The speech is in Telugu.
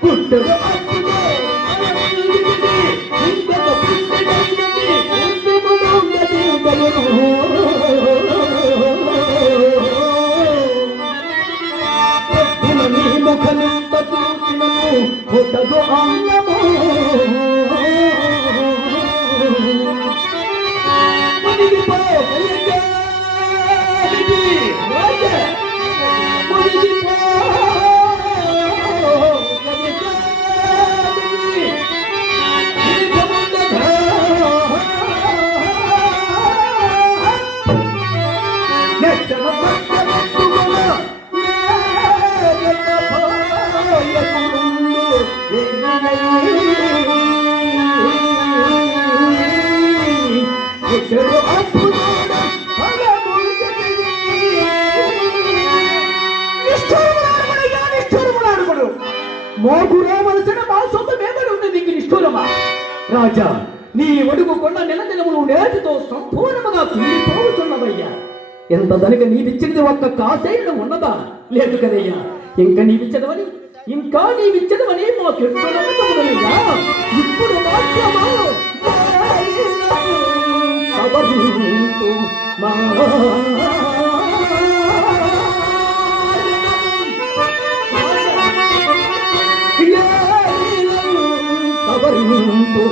పుట్టడు అప్పుడే ఇంకొక పుట్టడైనది నీ ముఖమింత చూసినము పుట్టదు అన్నము రాజా నీ ఒడుగు కొండ నిలదినములు నేటితో సంపూర్ణముగా కుళ్ళిపోతున్నవయ్యా. ఎంత దనక నీవిచ్చినది ఒక్క కాసేయడం ఉన్నదా లేదు కదయ్యా. ఇంకా నీవిచ్చదవని మాకెట్టునయ్యా. ఇప్పుడు మాత్రమా సవరింపు